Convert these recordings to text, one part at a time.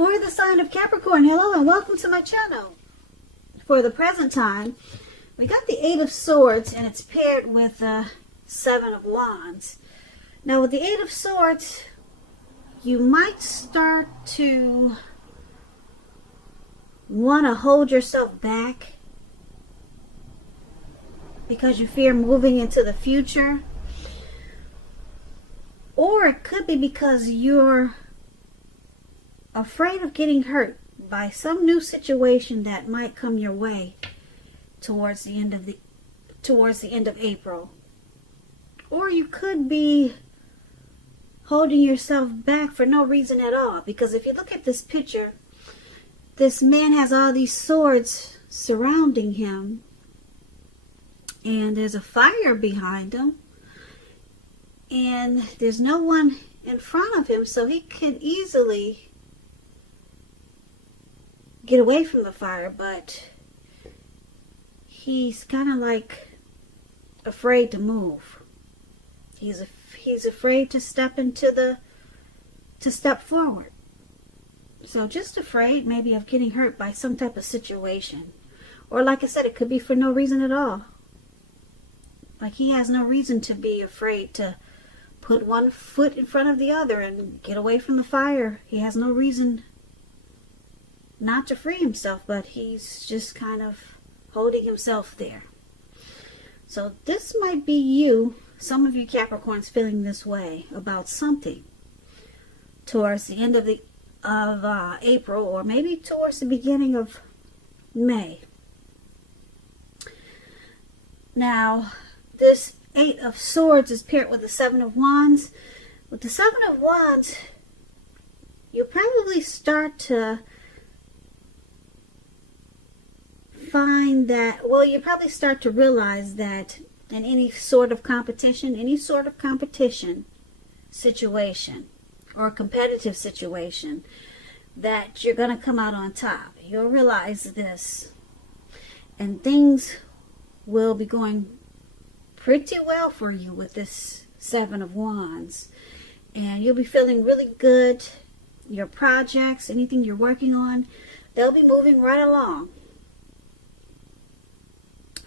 For the sign of Capricorn, hello and welcome to my channel. For the present time, we got the Eight of Swords and it's paired with the Seven of Wands. Now with the Eight of Swords, you might start to want to hold yourself back because you fear moving into the future. Or it could be because you're afraid of getting hurt by some new situation that might come your way towards the end of April. Or you could be holding yourself back for no reason at all, because if you look at this picture, this man has all these swords surrounding him and there's a fire behind him and there's no one in front of him, so he could easily get away from the fire, but he's kind of like afraid to move. He's afraid to step forward. So just afraid maybe of getting hurt by some type of situation. Or like I said, it could be for no reason at all. Like he has no reason to be afraid to put one foot in front of the other and get away from the fire. He has no reason not to free himself, but he's just kind of holding himself there. So this might be you, some of you Capricorns, feeling this way about something towards the end of April, or maybe towards the beginning of May. Now, this Eight of Swords is paired with the Seven of Wands. With the Seven of Wands, you'll probably start to find that, well, you probably start to realize that in any sort of competition situation or competitive situation, that you're going to come out on top. You'll realize this, and things will be going pretty well for you with this Seven of Wands, and you'll be feeling really good. Your projects, anything you're working on, they'll be moving right along.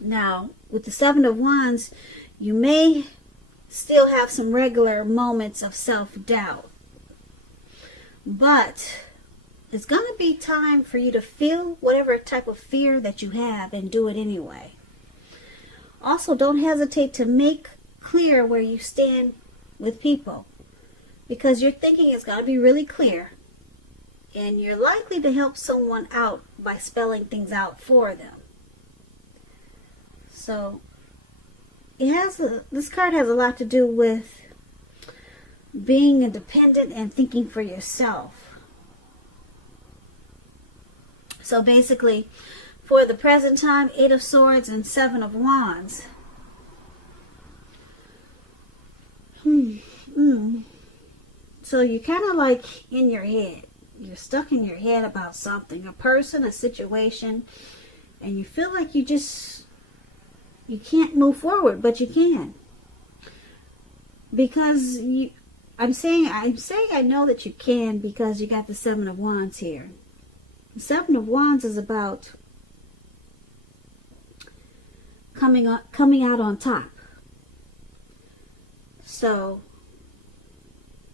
Now, with the Seven of Wands, you may still have some regular moments of self-doubt. But it's going to be time for you to feel whatever type of fear that you have and do it anyway. Also, don't hesitate to make clear where you stand with people, because your thinking is going to be really clear. And you're likely to help someone out by spelling things out for them. So this card has a lot to do with being independent and thinking for yourself. So basically, for the present time, Eight of Swords and Seven of Wands. So you're kind of like in your head. You're stuck in your head about something, a person, a situation, and you feel like you can't move forward, but you can. Because I'm saying I know that you can because you got the Seven of Wands here. The Seven of Wands is about coming out on top. So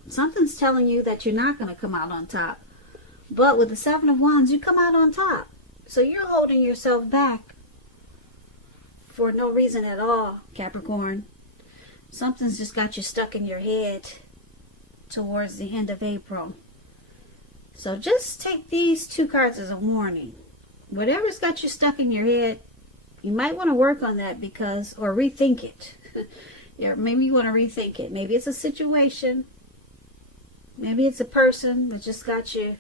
something's telling you that you're not going to come out on top. But with the Seven of Wands, you come out on top. So you're holding yourself back for no reason at all, Capricorn. Something's just got you stuck in your head towards the end of April. So just take these two cards as a warning. Whatever's got you stuck in your head, you might want to work on that, or rethink it. Yeah, maybe you want to rethink it. Maybe it's a situation. Maybe it's a person that just got you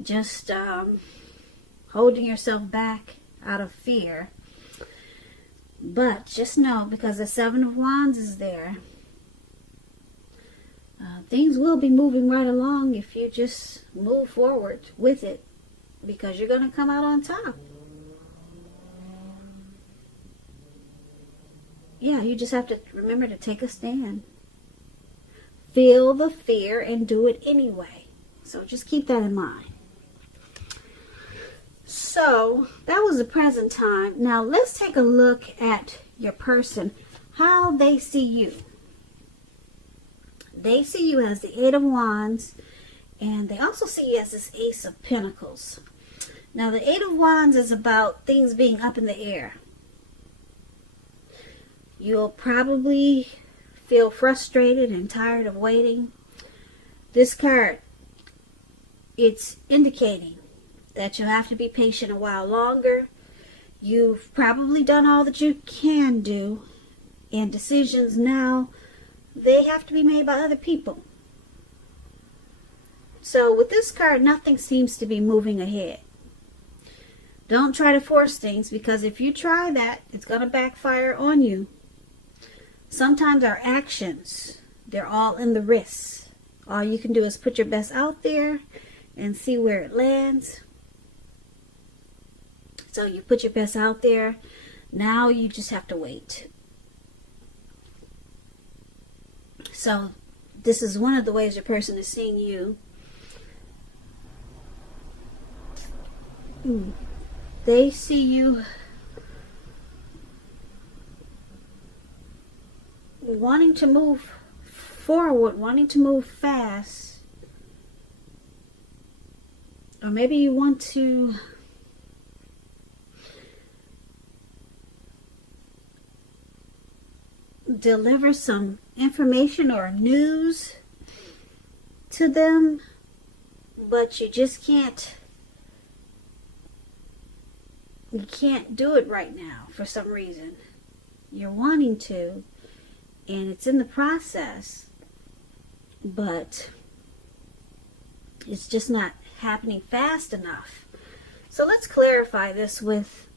just holding yourself back out of fear. But just know, because the Seven of Wands is there, things will be moving right along if you just move forward with it, because you're going to come out on top. Yeah, you just have to remember to take a stand. feel the fear and do it anyway. So just keep that in mind. So that was the present time. Now let's take a look at your person, how they see you. They see you as the Eight of Wands, and they also see you as this Ace of Pentacles. Now the Eight of Wands is about things being up in the air. You'll probably feel frustrated and tired of waiting. This card, it's indicating that you'll have to be patient a while longer. You've probably done all that you can do, and decisions now, they have to be made by other people. So with this card, nothing seems to be moving ahead. Don't try to force things, because if you try that, it's going to backfire on you. Sometimes our actions, they're all in the wrists. All you can do is put your best out there and see where it lands. So you put your best out there. Now you just have to wait. So this is one of the ways your person is seeing you. They see you wanting to move forward, wanting to move fast. Or maybe you want to deliver some information or news to them, but you just can't. You can't do it right now for some reason. You're wanting to, and it's in the process, but it's just not happening fast enough. So let's clarify this with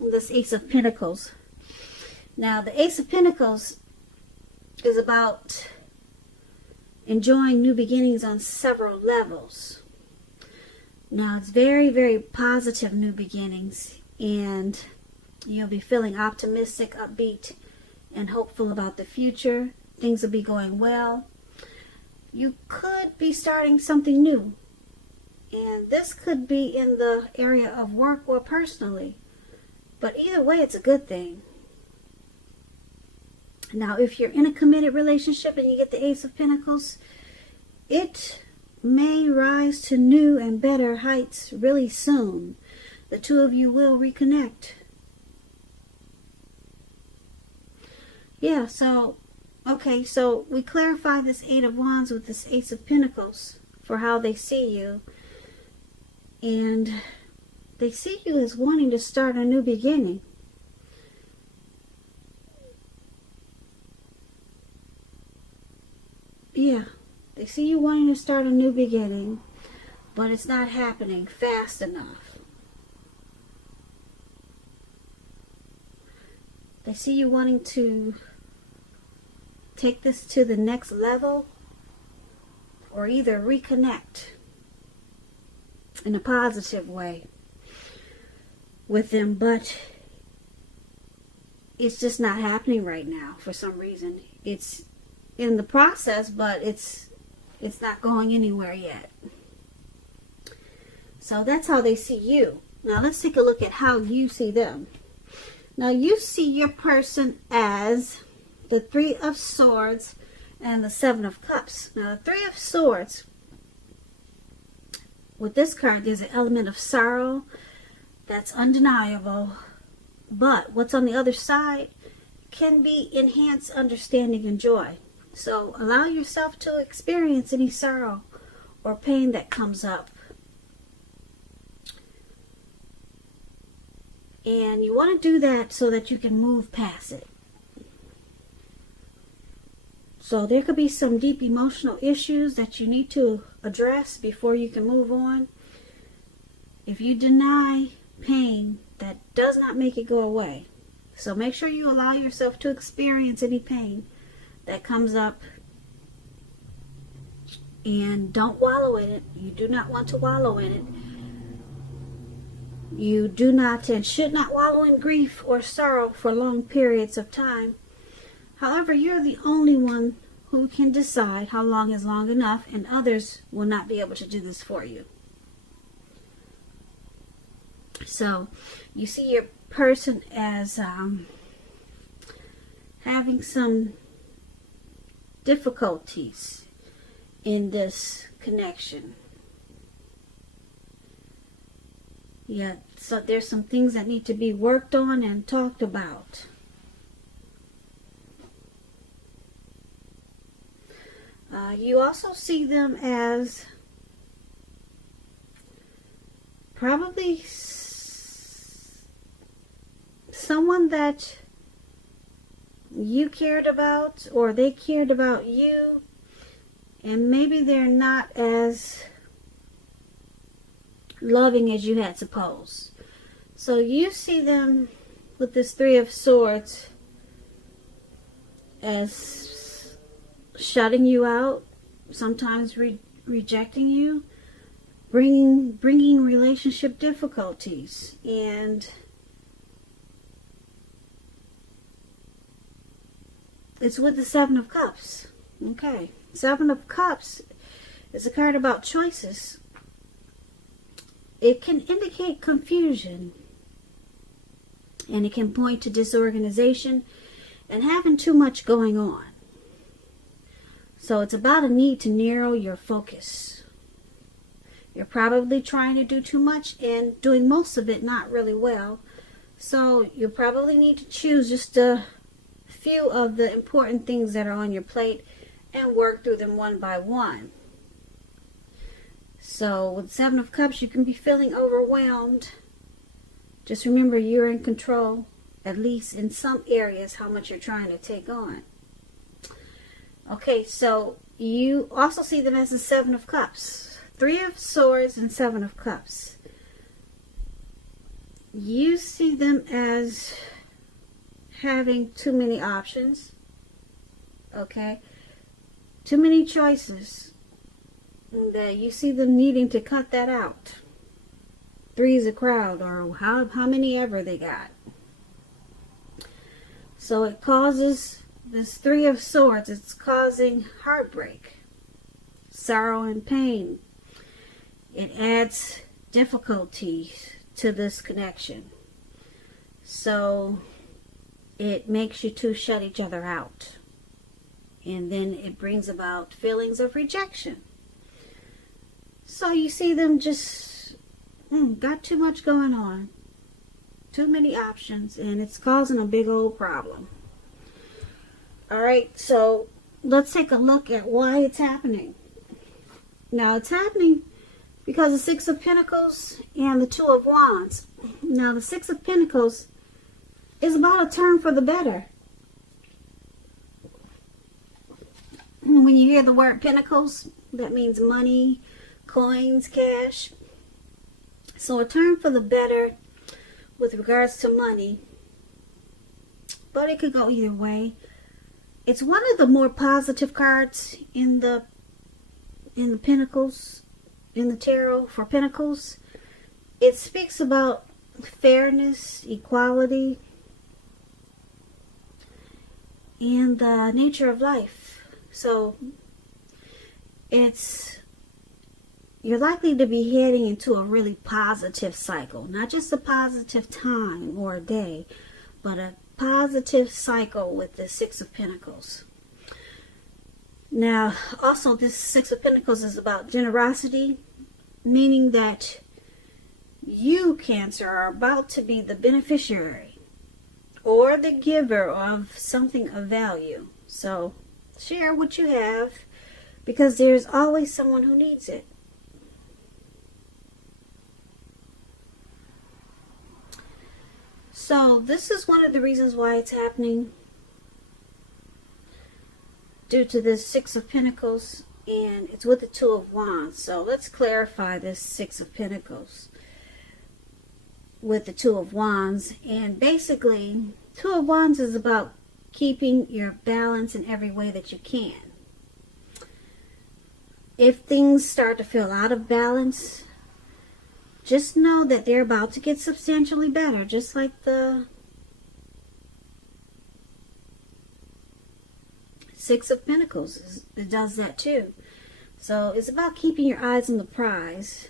this Ace of Pentacles. Now, the Ace of Pentacles is about enjoying new beginnings on several levels. Now, it's very, very positive new beginnings, and you'll be feeling optimistic, upbeat, and hopeful about the future. Things will be going well. You could be starting something new, and this could be in the area of work or personally, but either way, it's a good thing. Now, if you're in a committed relationship and you get the Ace of Pentacles, it may rise to new and better heights really soon. The two of you will reconnect. Yeah, so, okay, so we clarify this Eight of Wands with this Ace of Pentacles for how they see you. And they see you as wanting to start a new beginning. Yeah, they see you wanting to start a new beginning, but it's not happening fast enough. They see you wanting to take this to the next level, or either reconnect in a positive way with them, but it's just not happening right now for some reason. It's in the process, but it's not going anywhere yet. So that's how they see you. Now let's take a look at how you see them. Now you see your person as the Three of Swords and the Seven of Cups. Now the Three of Swords, with this card, there's an element of sorrow that's undeniable, but what's on the other side can be enhanced understanding and joy. So allow yourself to experience any sorrow or pain that comes up. And you want to do that so that you can move past it. So there could be some deep emotional issues that you need to address before you can move on. If you deny pain, that does not make it go away. So make sure you allow yourself to experience any pain that comes up, and don't wallow in it. You do not want to wallow in it. You do not and should not wallow in grief or sorrow for long periods of time. However, you're the only one who can decide how long is long enough, and others will not be able to do this for you. So you see your person as having some difficulties in this connection. Yeah, so there's some things that need to be worked on and talked about. You also see them as probably someone that you cared about, or they cared about you, and maybe they're not as loving as you had supposed. So you see them with this Three of Swords as shutting you out, sometimes rejecting you, bringing relationship difficulties, and it's with the Seven of Cups. Okay, Seven of Cups is a card about choices. It can indicate confusion, and it can point to disorganization and having too much going on. So it's about a need to narrow your focus. You're probably trying to do too much and doing most of it not really well. So you probably need to choose just a few of the important things that are on your plate and work through them one by one. So with Seven of Cups, you can be feeling overwhelmed. Just remember, you're in control, at least in some areas, how much you're trying to take on. Okay, so you also see them as the Seven of Cups. Three of Swords and Seven of Cups. You see them as having too many options. Okay? Too many choices. That you see them needing to cut that out. Three is a crowd, or how many ever they got. So it causes this Three of Swords. It's causing heartbreak, sorrow, and pain. It adds difficulty to this connection. So it makes you two shut each other out. And then it brings about feelings of rejection. So you see them just got too much going on. Too many options, and it's causing a big old problem. Alright, so let's take a look at why it's happening. Now it's happening because the Six of Pentacles and the Two of Wands. Now the Six of Pentacles is about a turn for the better. When you hear the word Pentacles, that means money, coins, cash. So a turn for the better with regards to money, but it could go either way. It's one of the more positive cards in the Pentacles, in the tarot for Pentacles. It speaks about fairness, equality, and the nature of life. So you're likely to be heading into a really positive cycle. Not just a positive time or a day, but a positive cycle with the Six of Pentacles. Now, also this Six of Pentacles is about generosity, meaning that you, Cancer, are about to be the beneficiary or the giver of something of value. So share what you have, because there's always someone who needs it. So this is one of the reasons why it's happening, due to this Six of Pentacles, and it's with the Two of Wands. So let's clarify this Six of Pentacles with the Two of Wands. And basically, Two of Wands is about keeping your balance in every way that you can. If things start to feel out of balance, just know that they're about to get substantially better, just like the Six of Pentacles, it does that too. So it's about keeping your eyes on the prize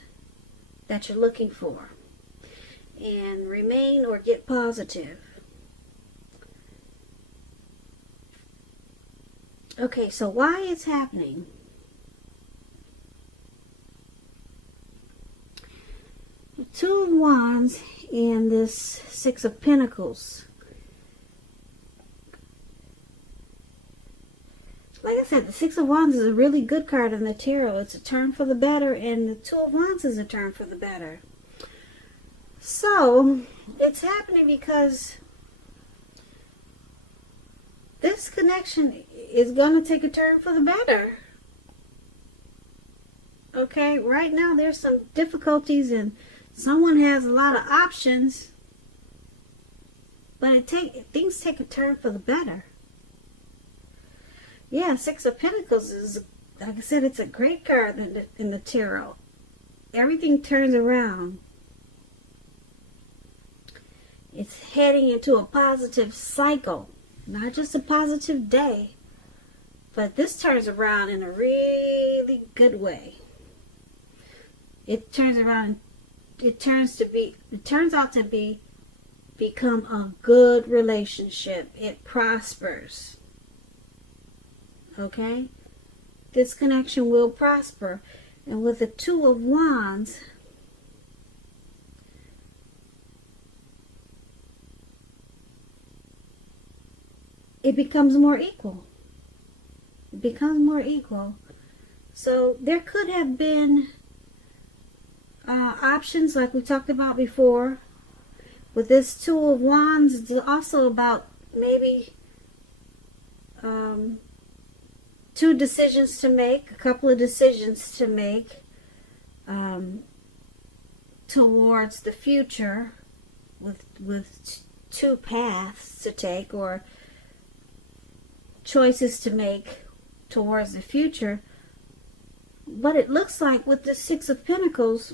that you're looking for. And remain or get positive. Okay, so why it's happening? The Two of Wands and this Six of Pentacles. Like I said, the Six of Wands is a really good card in the tarot. It's a turn for the better, and the Two of Wands is a turn for the better. So, it's happening because this connection is going to take a turn for the better. Okay, right now there's some difficulties and someone has a lot of options, but things take a turn for the better. Yeah, Six of Pentacles is, like I said, it's a great card in the tarot. Everything turns around. It's heading into a positive cycle. Not just a positive day, but this turns around in a really good way. It turns around, it turns out to become a good relationship. It prospers. Okay? This connection will prosper. And with the Two of Wands, it becomes more equal. It becomes more equal. So there could have been options like we talked about before. With this Two of Wands, it's also about maybe two decisions to make, a couple of decisions to make towards the future, with two paths to take or choices to make towards the future. But it looks like with the Six of Pentacles,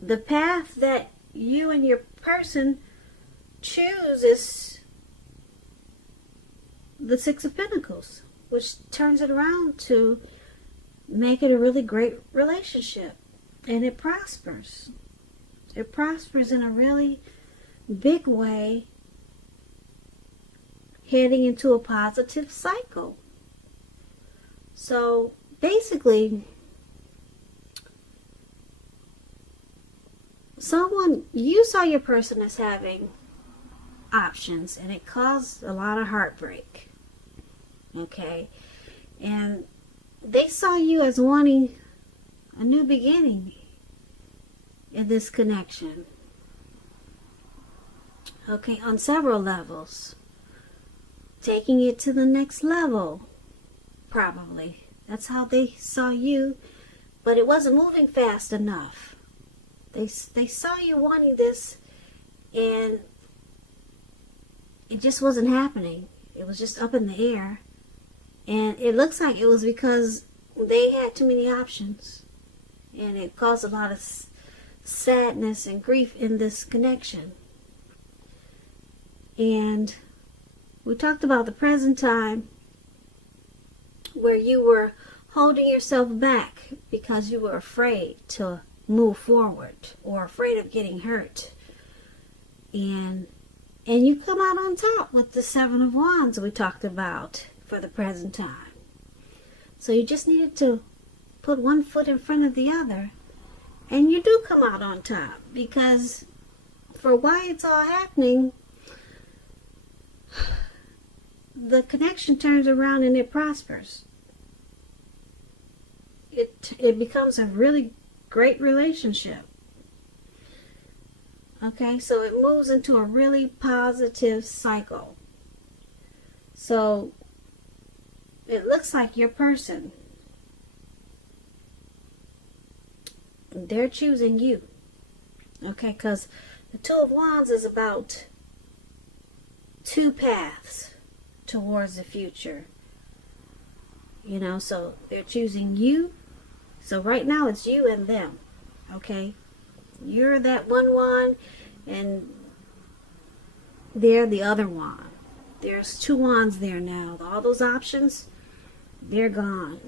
the path that you and your person choose is the Six of Pentacles, which turns it around to make it a really great relationship. And it prospers. It prospers in a really big way, heading into a positive cycle. So basically, you saw your person as having options, and it caused a lot of heartbreak. Okay? And they saw you as wanting a new beginning in this connection. Okay, on several levels. Taking it to the next level, probably. That's how they saw you, but it wasn't moving fast enough. They saw you wanting this, and it just wasn't happening. It was just up in the air, and it looks like it was because they had too many options, and it caused a lot of sadness and grief in this connection. And we talked about the present time where you were holding yourself back because you were afraid to move forward or afraid of getting hurt. And you come out on top with the Seven of Wands we talked about for the present time. So you just needed to put one foot in front of the other. And you do come out on top, because for why it's all happening, the connection turns around and it prospers. It becomes a really great relationship. Okay, so it moves into a really positive cycle. So it looks like your person, they're choosing you. Okay, because the Two of Wands is about two paths towards the future. You know, so they're choosing you. So right now it's you and them. Okay? You're that one, and they're the other one. There's 2 wands there now. All those options, they're gone.